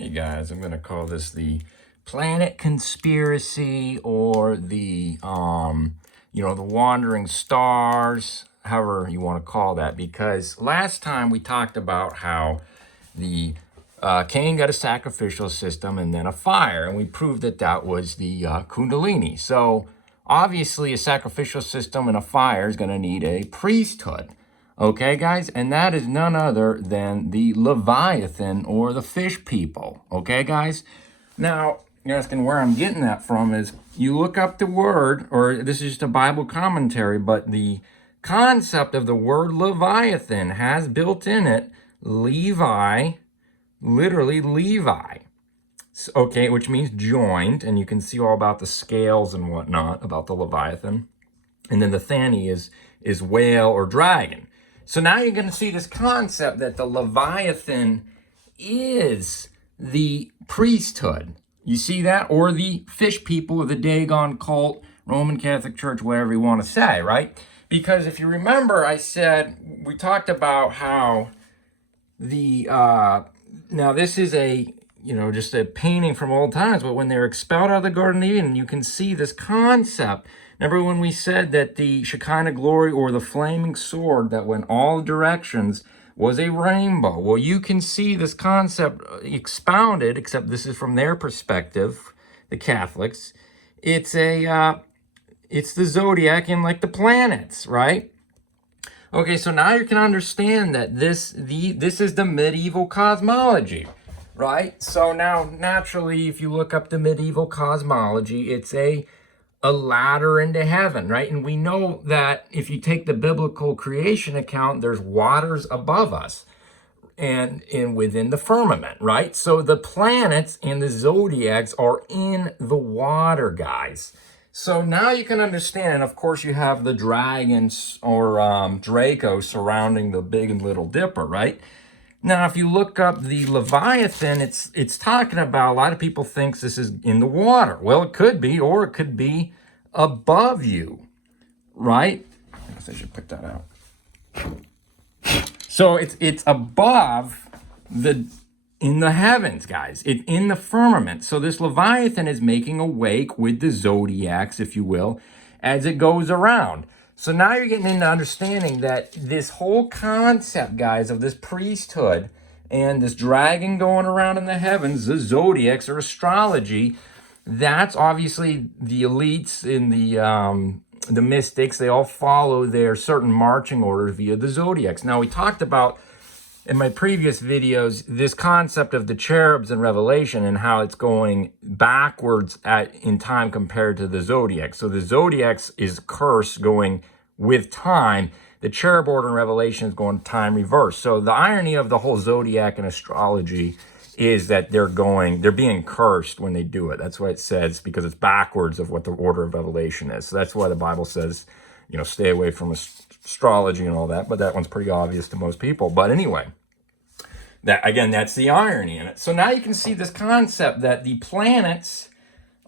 Hey guys, I'm gonna call this the planet conspiracy or the the wandering stars, however you want to call that, because last time we talked about how the Cain got a sacrificial system and then a fire, and we proved that that was the Kundalini. So obviously a sacrificial system and a fire is going to need a priesthood. Okay, guys, and that is none other than the Leviathan or the fish people. Okay, guys? Now, you're asking where I'm getting that from is you look up the word, or this is just a Bible commentary, but the concept of the word Leviathan has built in it Levi, literally Levi. Okay, which means joined, and you can see all about the scales and whatnot about the Leviathan. And then the Thanni is whale or dragon. So now you're going to see this concept that the Leviathan is the priesthood. You see that? Or the fish people of the Dagon cult, Roman Catholic Church, whatever you want to say, right? Because if you remember, I said, we talked about how the, now this is a, just a painting from old times, but when they were expelled out of the Garden of Eden, you can see this concept. Remember when we said that the Shekinah glory or the flaming sword that went all directions was a rainbow? Well, you can see this concept expounded, except this is from their perspective, the Catholics. It's a, it's the zodiac and like the planets, right? Okay, so now you can understand that this is the medieval cosmology, right? So now, naturally, if you look up the medieval cosmology, it's a ladder into heaven, right? And we know that if you take the biblical creation account, there's waters above us and within the firmament, right? So the planets and the zodiacs are in the water, guys. So now you can understand, and of course you have the dragons or Draco surrounding the Big and Little Dipper, right? Now, if you look up the Leviathan, it's talking about, a lot of people think this is in the water. Well, it could be, or it could be above you, right? I guess I should put that out. So it's above in the heavens, guys. It's in the firmament. So this Leviathan is making a wake with the zodiacs, if you will, as it goes around. So now you're getting into understanding that this whole concept, guys, of this priesthood and this dragon going around in the heavens, the zodiacs or astrology, that's obviously the elites in the mystics. They all follow their certain marching orders via the zodiacs. Now, we talked about in my previous videos this concept of the cherubs in Revelation and how it's going backwards in time compared to the zodiacs. So the zodiacs is curse going with time. The cherub order in Revelation is going time reverse. So the irony of the whole zodiac and astrology is that they're being cursed when they do it. That's what it says, because it's backwards of what the order of Revelation is. So that's why the Bible says, stay away from astrology and all that. But that one's pretty obvious to most people. But anyway, that's the irony in it. So now you can see this concept that the planets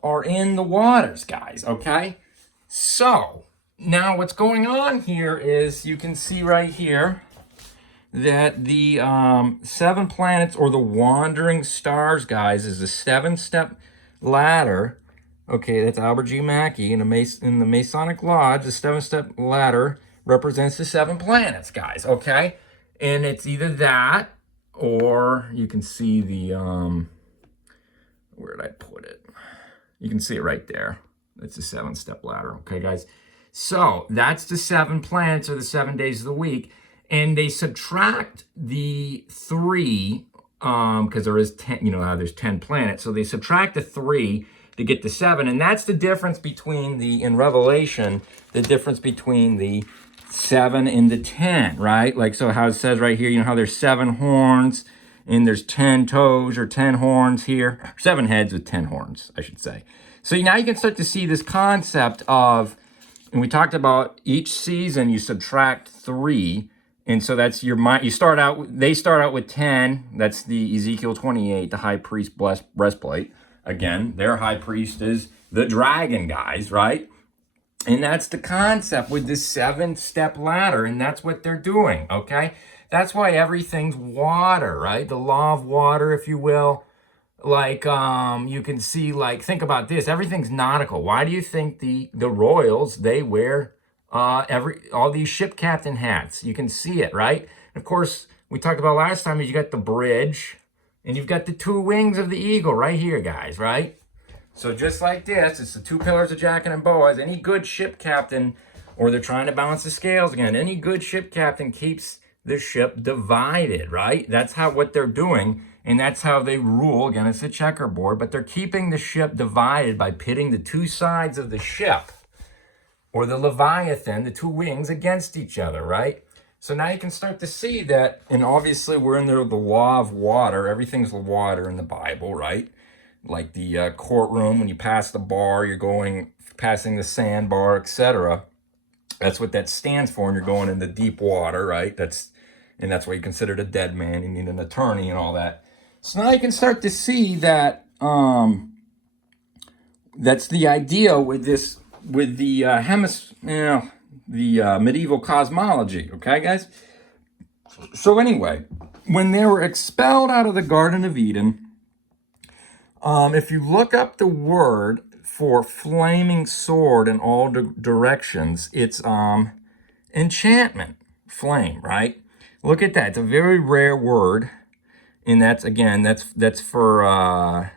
are in the waters, guys, okay? So now what's going on here is you can see right here that the 7 planets or the wandering stars, guys, is a 7-step ladder. Okay, that's Albert G. Mackey in the Masonic Lodge. The 7-step ladder represents the 7 planets, guys, okay? And it's either that, or you can see the, where did I put it? You can see it right there. It's a 7-step ladder, okay, guys? So that's the 7 planets or the 7 days of the week. And they subtract the 3, because there is 10, how there's 10 planets. So they subtract the 3 to get the 7. And that's the difference between in Revelation, the difference between the 7 and the 10, right? Like, so how it says right here, how there's 7 horns and there's 10 toes or 10 horns here. 7 heads with 10 horns, I should say. So now you can start to see this concept of, and we talked about each season you subtract 3. And so that's your mind. They start out with 10. That's the Ezekiel 28, the high priest breastplate. Again, their high priest is the dragon, guys, right? And that's the concept with this 7-step ladder. And that's what they're doing, okay? That's why everything's water, right? The law of water, if you will. Like you can see, like, think about this, everything's nautical. Why do you think the royals, they wear all these ship captain hats? You can see it, right? Of course, we talked about last time is you got the bridge and you've got the two wings of the eagle right here, guys, right? So just like this, it's the two pillars of Jack and Boaz. Any good ship captain, or they're trying to balance the scales again, any good ship captain keeps the ship divided, right? That's how what they're doing, and that's how they rule. Again, it's a checkerboard, but they're keeping the ship divided by pitting the two sides of the ship, or the Leviathan, the two wings, against each other, right? So now you can start to see that, and obviously we're in the law of water. Everything's water in the Bible, right? Like the courtroom, when you pass the bar, you're going, passing the sandbar, etc. That's what that stands for, and you're going in the deep water, right? That's why you consider a dead man. You need an attorney and all that. So now you can start to see that that's the idea with this, with the medieval cosmology. Okay, guys. So anyway, when they were expelled out of the Garden of Eden, if you look up the word for flaming sword in all directions, it's enchantment, flame, right? Look at that. It's a very rare word, and that's, again, that's for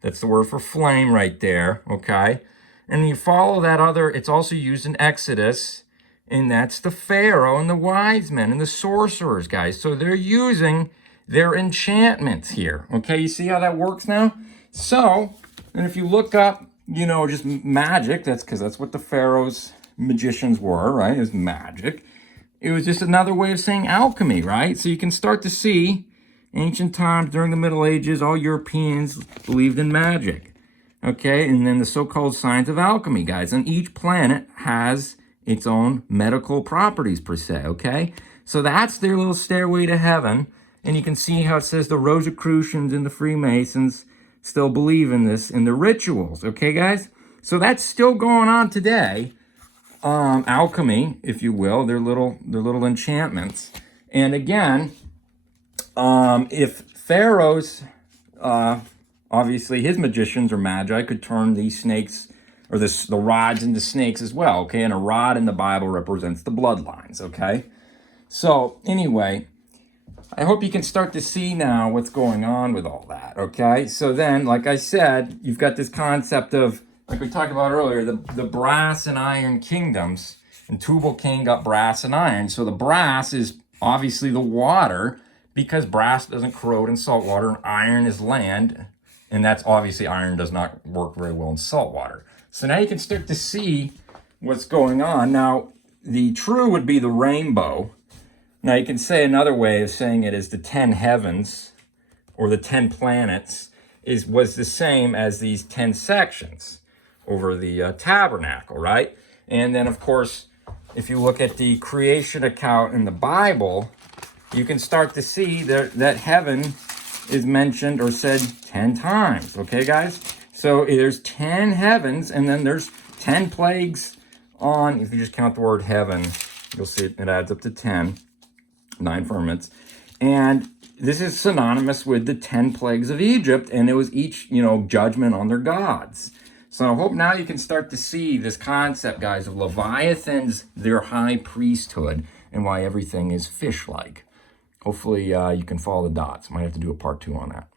that's the word for flame right there, okay? And you follow that other, it's also used in Exodus, and that's the Pharaoh and the wise men and the sorcerers, guys. So they're using their enchantments here, okay? You see how that works now? So, and if you look up, you know, just magic, that's because that's what the Pharaoh's magicians were, right? Is magic. It was just another way of saying alchemy, right? So you can start to see ancient times, during the Middle Ages, all Europeans believed in magic, okay? And then the so-called science of alchemy, guys. And each planet has its own medical properties, per se, okay? So that's their little stairway to heaven. And you can see how it says the Rosicrucians and the Freemasons still believe in this, in the rituals, okay, guys? So that's still going on today. Alchemy, if you will, their little enchantments. And again, if Pharaoh's, obviously his magicians or magi could turn these snakes, or the rods into snakes as well, okay? And a rod in the Bible represents the bloodlines, okay? So anyway, I hope you can start to see now what's going on with all that, okay? So then, like I said, you've got this concept of, like we talked about earlier, the brass and iron kingdoms. And Tubal-Cain got brass and iron. So the brass is obviously the water, because brass doesn't corrode in salt water, and iron is land. And that's obviously, iron does not work very well in salt water. So now you can start to see what's going on. Now, the true would be the rainbow. Now you can say another way of saying it is the 10 heavens, or the 10 planets, was the same as these 10 sections over the tabernacle, right? And then, of course, if you look at the creation account in the Bible, you can start to see that heaven is mentioned or said 10 times, okay, guys? So there's 10 heavens, and then there's 10 plagues on, if you just count the word heaven, you'll see it adds up to 10, 9 firmaments. And this is synonymous with the 10 plagues of Egypt, and it was each, judgment on their gods. So I hope now you can start to see this concept, guys, of Leviathans, their high priesthood, and why everything is fish-like. Hopefully you can follow the dots. Might have to do a part 2 on that.